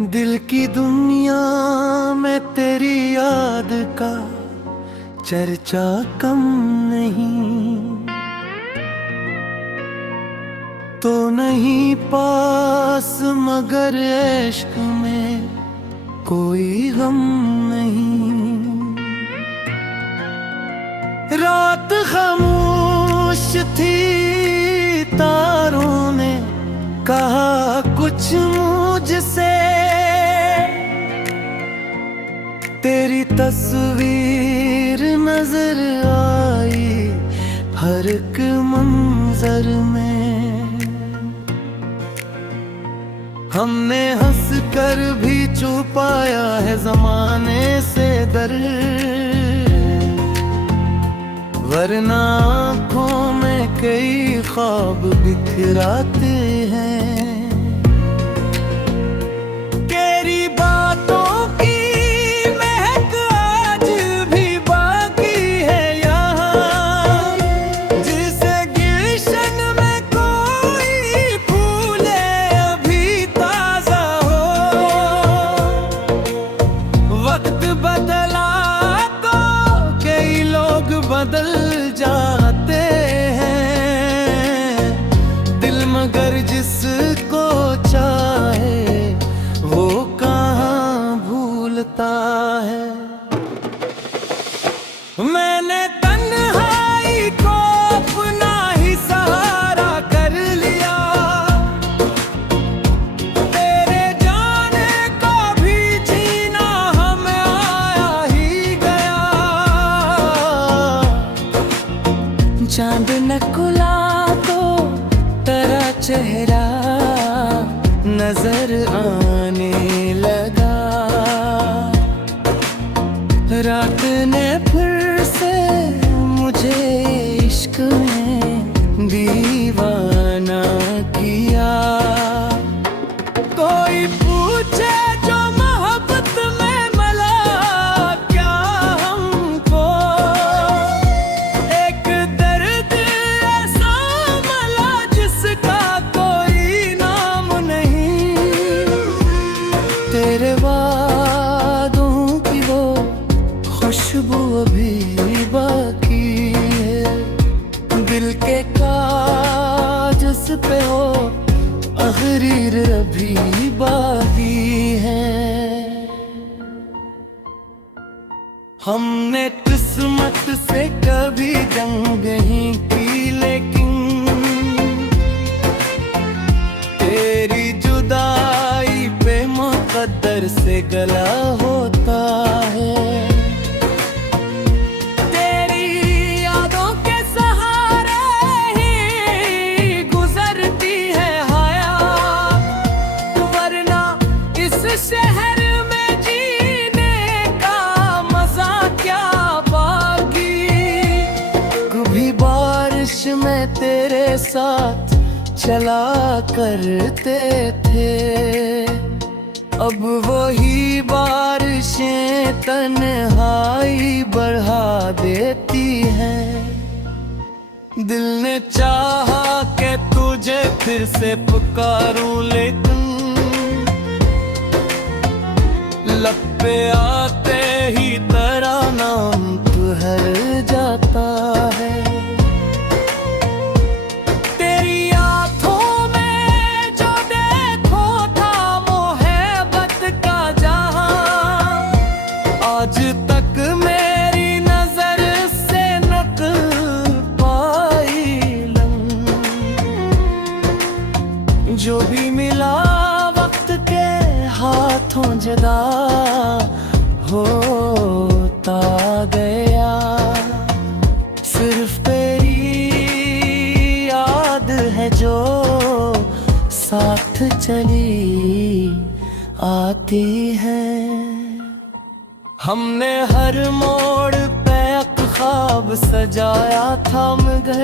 दिल की दुनिया में तेरी याद का चर्चा कम नहीं, तो नहीं पास मगर इश्क में कोई गम नहीं। रात खामोश थी, तारों ने कहा कुछ मुझसे, तेरी तस्वीर नजर आई हर एक मंजर में। हमने हंस कर भी छुपाया है जमाने से दर्द, वरना आँखों में कई ख्वाब बिखराते हैं। तेरी बातों की महक आज भी बाकी है यहाँ, जिसे गुलशन में कोई फूले अभी ताजा हो। वक्त बदला तो कई लोग बदल जाते हैं, दिल मगर जिसको चाहे वो कहाँ भूलता है। मैंने तन्हाई को अपना ही सहारा कर लिया, तेरे जाने को भी जीना हमें आया ही गया। चांद नकुला तो तेरा चेहरा नजर आने लगा, रात ने फिर से मुझे इश्क में दीवाना किया। कोई पूछे जो मोहब्बत में मिला क्या हमको, एक दर्द ऐसा मिला जिसका कोई नाम नहीं। तेरे वादों की वो खुशबू अभी बाकी है, दिल के कागज पे हो तहरीर अभी बाकी है। हमने किस्मत से कभी जंग नहीं की, लेकिन तेरी जुदाई पे मुकद्दर से गला होता है। तेरी यादों के सहारे ही गुजरती है हयात, वरना इस शहर में जीने का मजा क्या बाकी। कभी बारिश में तेरे साथ चला करते थे, अब वही बारिशें तन्हाई बढ़ा देती हैं। दिल ने चाहा कि तुझे फिर से पुकारूं, लेकिन लब पे आते ही तेरा नाम ठहर जाता है। आज तक मेरी नजर से नकल पाई लम, जो भी मिला वक्त के हाथों जुदा होता गया। सिर्फ तेरी याद है जो साथ चली आती है। हमने हर मोड़ पे एक ख्वाब सजाया था, मगर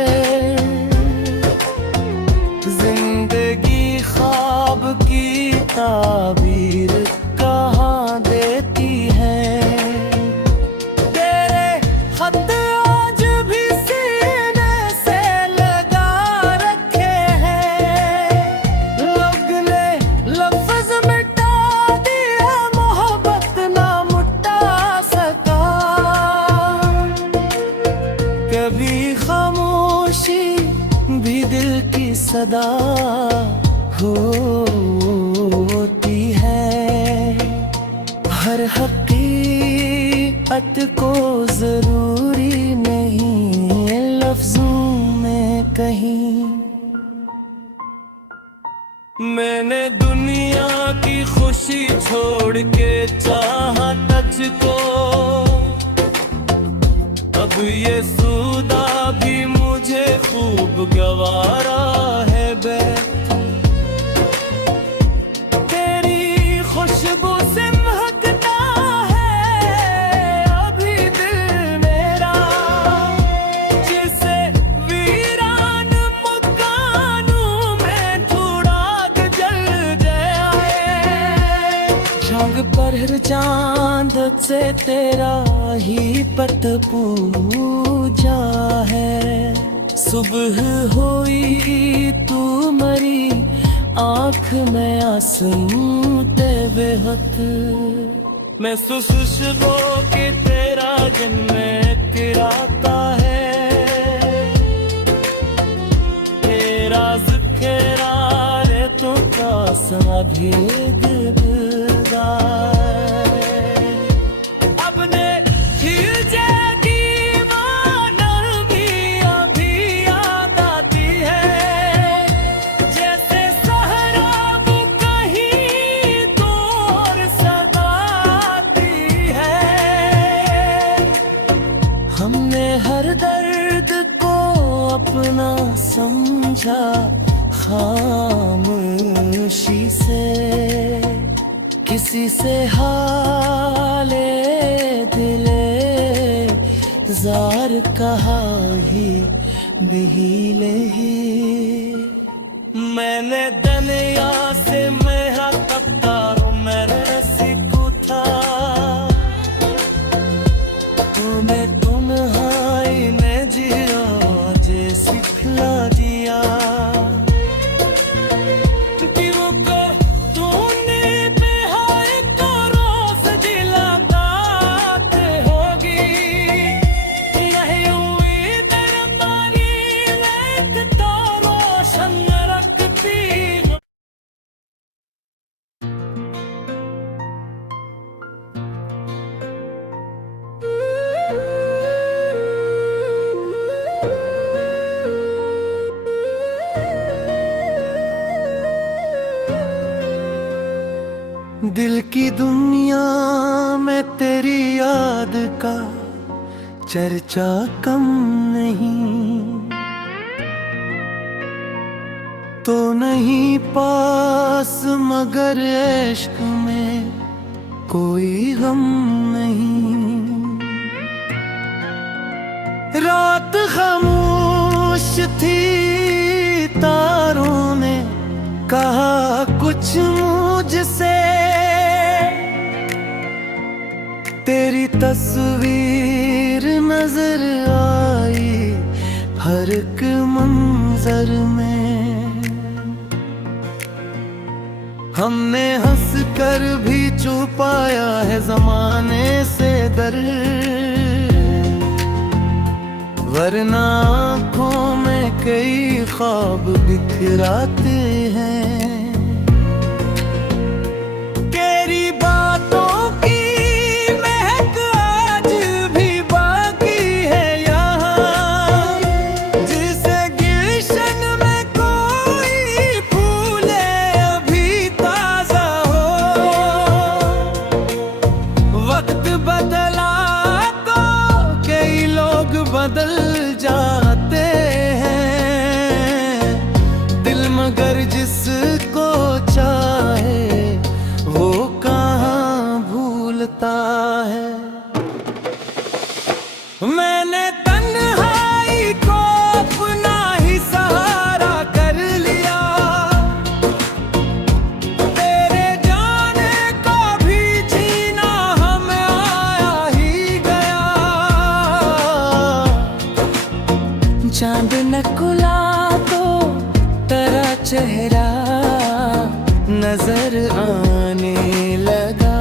जिंदगी ख्वाब की ताबीर कहाँ देती है। तेरे खत आज भी सीने से लगा रखे हैं, लोग ने लफ्ज मिटा दिए प्रीत को जरूरी नहीं है लफ्जों में कहीं। मैंने दुनिया की खुशी छोड़ के चाहा तुझको, अब ये सूदा भी मुझे खूब गवारा है बे। तेरी खुशबू से महकता है अभी दिल मेरा, जिसे वीरान मकानों में थोड़ा जल जाए। रंग पर चांद से तेरा ही पत पूजा है। सुबह हुई तू मरी आँख में आंसू ते बेहद। मैं सुशबो के तेरा जन्म किराता है, तेरा ज़िक्रा रे तो का सा भेद हमने हर दर्द को अपना समझा खामोशी से। किसी से हाले दिले जार कहा ही बिहिले ही। मैंने दुनिया से मैं हकतारू मैंने सीखू था, तुम्हें तुन्हाई ने जिया जे सिखला दिया। दिल की दुनिया में तेरी याद का चर्चा कम नहीं, तो नहीं पास मगर इश्क में कोई गम नहीं। रात खामोश थी तारों ने कहा कुछ मुझसे, तेरी तस्वीर नजर आई हर एक मंजर में। हमने हंस कर भी छुपाया है जमाने से दर्द, वरना आँखों में कई ख्वाब बिखराते हैं। बदल जाते हैं दिल, मगर जिसको चाहे वो कहाँ भूलता है। मैंने तन्हाई को अपना ही सहारा कर लिया, तेरे जाने का भी जीना हमें आया ही गया। चांद न खुला तो तेरा चेहरा नजर आने लगा,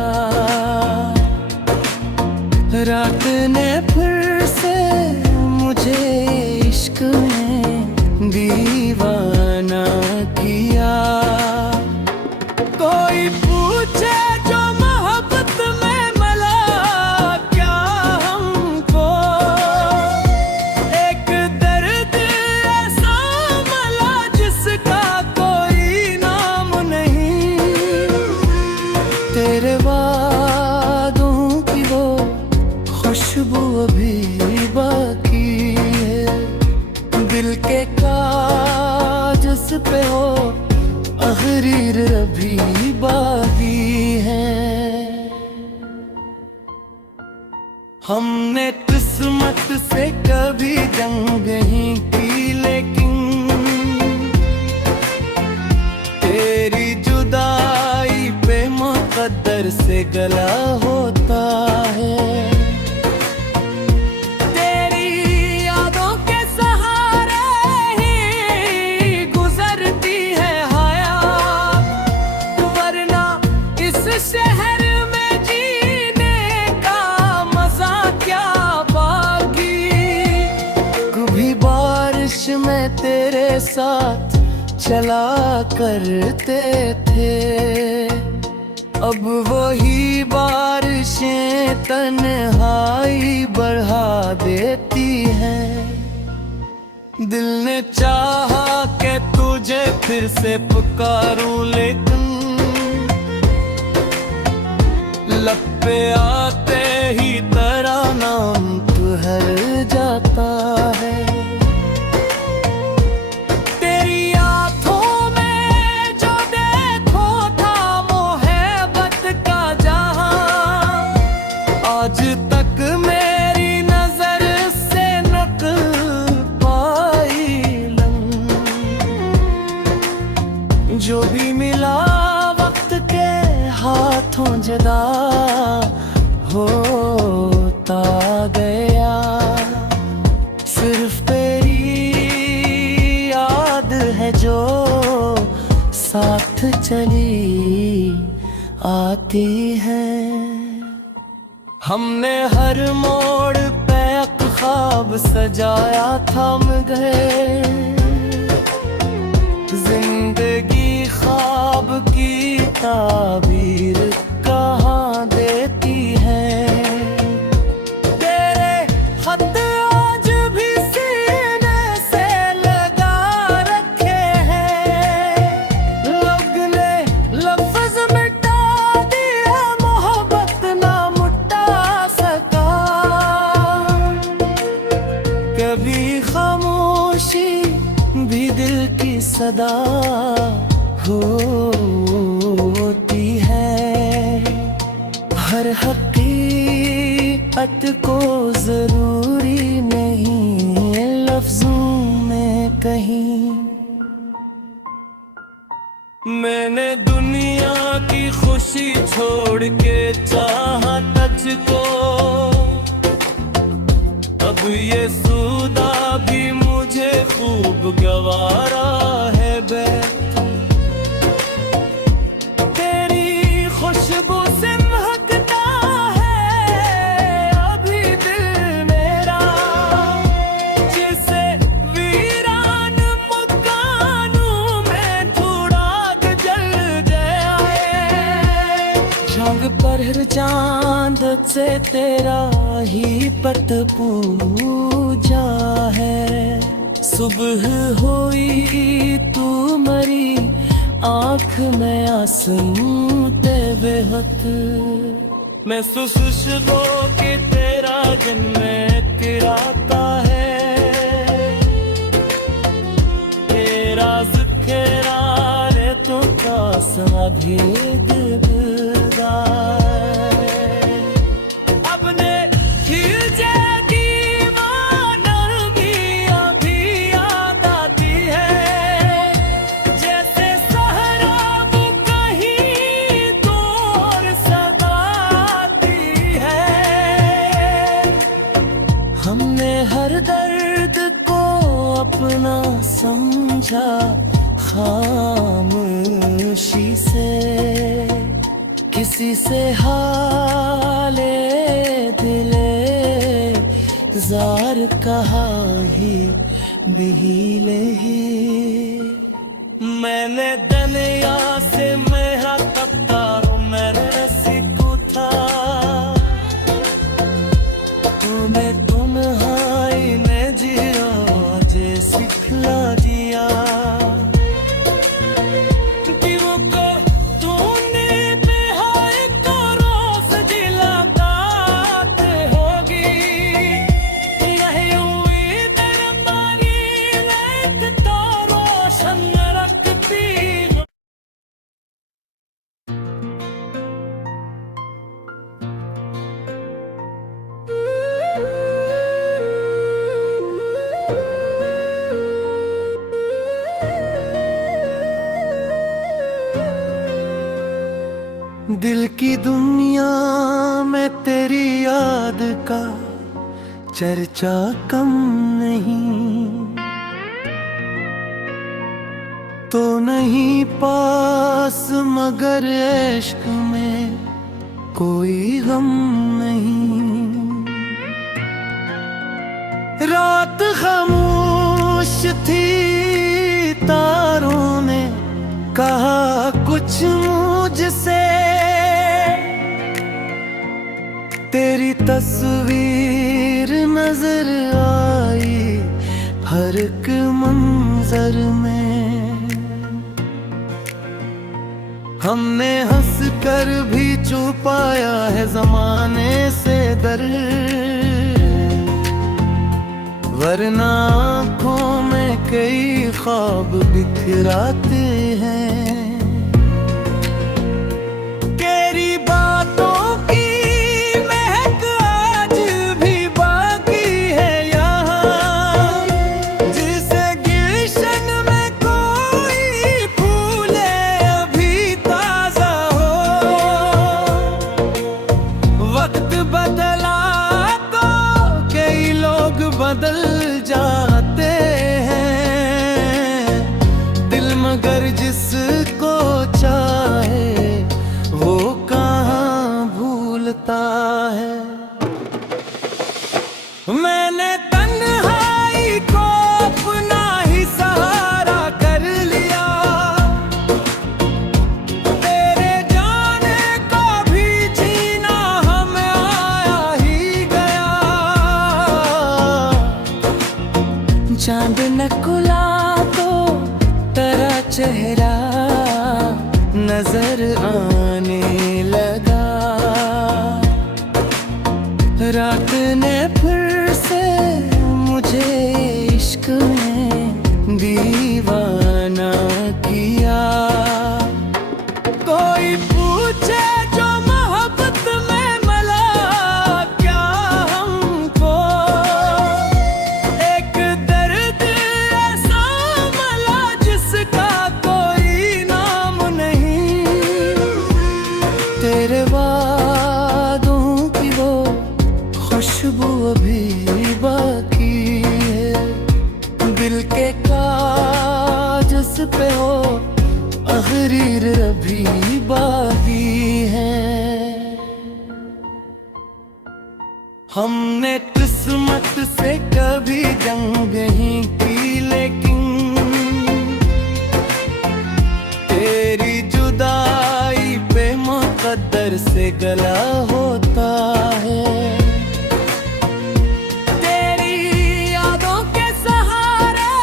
रात ने फिर से मुझे इश्क में दीवाना किया। कोई पूछे जो मोहब्बत में मला क्या फिर अभी बाकी है। हमने किस्मत से कभी जंग नहीं की, लेकिन तेरी जुदाई पे मुकद्दर से गला होता है। शहर में जीने का मजा क्या बाकी। कभी बारिश में तेरे साथ चला करते थे, अब वही बारिशें तन्हाई बढ़ा देती हैं। दिल ने चाहा कि तुझे फिर से पुकारूं, लेकिन लब पे आते ही तेरा नाम ठहर जाता है। तेरी आँखों में जो देखो था मोहब्बत का जहां, आज तक मेरी नजर से नकल पाई लम्ह। जो भी मिला वक्त के हाथों जुदा होता गया, सिर्फ तेरी याद है जो साथ चली आती है। हमने हर मोड़ पे एक ख्वाब सजाया था, मगर जिंदगी ख्वाब की ताबीर कहाँ देती है। तेरे खत आज भी सीने से लगा रखे हैं, लोग ने लफ्ज मिटा दिया, मोहब्बत ना मिटा सका। कभी खामोशी भी दिल की सदा होती है। हर हकीकत को जरूरी नहीं लफ्जों में कहीं। मैंने दुनिया की खुशी छोड़ के चाहा तुझको, अब ये सूदा भी मुझे खूब गवारा है बे। तेरी खुशबू से महकता है अभी दिल मेरा, जिसे वीरान मकानों में थोड़ा जल जाए। रंग पर चांद से तेरा ही पत पूजा है। सुबह हुई तू मरी, आँख में आंसू ते बेहद। महसूस शुरू के तेरा जन्म किराता है, तेरा जिक्र रे तो का भेद हमने हर दर्द को अपना समझा खामोशी से, किसी से हाले दिले जार कहा ही नहीं। मैंने दुनिया से मेरा कतारों मेरे सिकू था, तुम्हें तुम हाई ने जिया जे सिखला दिया। दिल की दुनिया में तेरी याद का चर्चा कम नहीं, तो नहीं पास मगर इश्क में कोई गम नहीं। रात खामोश थी, तारों ने कहा कुछ मुझसे, तेरी तस्वीर नजर आई हर एक मंजर में। हमने हंस कर भी छुपाया है जमाने से दर्द, वरना आँखों में कई ख्वाब बिखराते हैं। तेरी बातों की महक आज भी बाकी है यहाँ, जिसे गुलशन में कोई फूले अभी ताजा हो। वक्त बदला तो कई लोग बदल जाते हैं, दिल मगर जिसको चाहे वो कहाँ भूलता है। मैंने तन्हाई को अपना ही सहारा कर लिया, तेरे जाने का भी जीना हमें आया ही गया। चांद नकुला तो तेरा चेहरा नजर आने लगा, रात ने फिर से मुझे इश्क में दीवाना किया। कोई पूछे जो मोहब्बत में मिला क्या हमको, एक दर्द ऐसा मिला जिसका कोई नाम नहीं। तेरे वादों की वो खुशबू अभी बाकी है, दिल के कागज पे हो तहरीर अभी बाकी है। हमने किस्मत से कभी जंग नहीं की, लेकिन तेरी जुदाई पे मुकद्दर से गला होता है। तेरी यादों के सहारे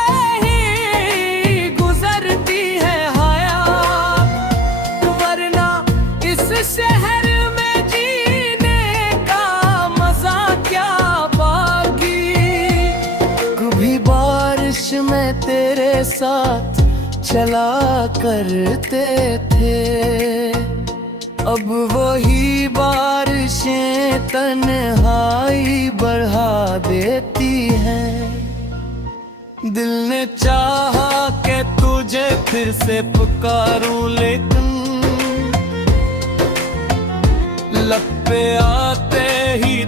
ही गुजरती है हयात, वरना इस शहर में जीने का मजा क्या बाकी। कभी बारिश में तेरे साथ चला करते थे, अब वही बारिशें तन्हाई बढ़ा देती हैं। दिल ने चाहा कि तुझे फिर से पुकारूं, लेकिन लब पे आते ही